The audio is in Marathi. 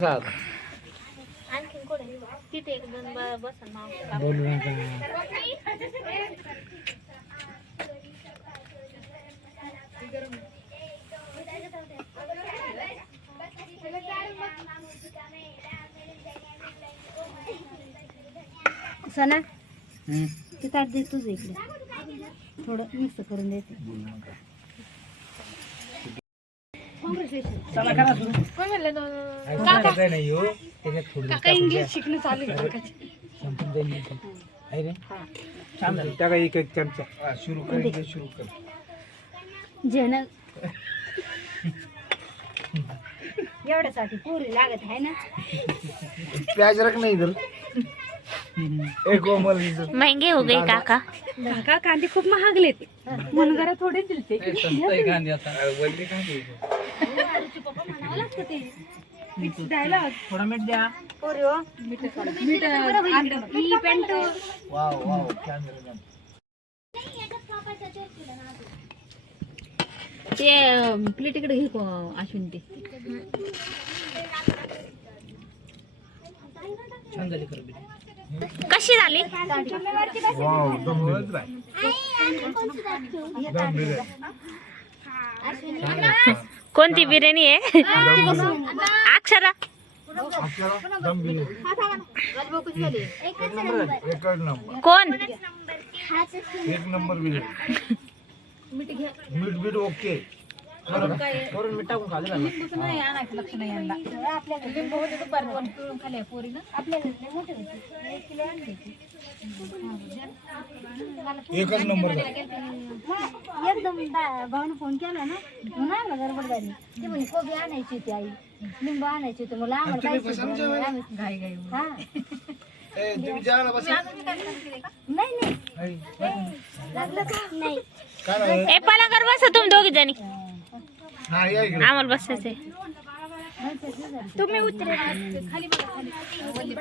आणखीन कोणी तिथे एक दोन बसन नाव बोलू नका. सना ते ताट दे तुझं इकडे थोडं मिक्स करून देते. चला करा सुरू. कोण म्हणलं दोन काय नाही हो त्याच्यात थोडं काका इंग्लिश शिकणं चालू आहे काकाची. संपून जाईल नाही का? आहे रे छान झालं. टाका एक एक चमचा सुरू कर सुरू कर. जेवण एवढ्यासाठी पुरी लागत आहे ना. प्याज रख नाही इधर एक कोमल महंगे हो गए काका. काका कांदे खूप महागले ते म्हणून जरा थोडे दिलते. कांदे आता वल्ले कांदे थोडा मीठ द्या. वाव वाव छान झालं. ते प्लेट इकडे घे अश्विन ते छान झाली खरं. कशी झाली. वाव दमलंच बाय. कोणती बिर्याणी आहे. अक्षरा दम बिर्याणी एक नंबर कोण एक नंबर बिर्याणी. मीठ बीठ ओके करून मीठ टाकून खाली घाला. एकच नंबर एकदम भाऊन फोन केला ना म्हणून गडबड झाली. ते म्हणे कोबी आणायची होती आई लिंबू आणायची होती मला आम्हाला नाही पलंगावर बसा तुम्ही दोघी जणी. आम्हाला बसायचंय. तुम्ही उतरे खाली बघा खाली.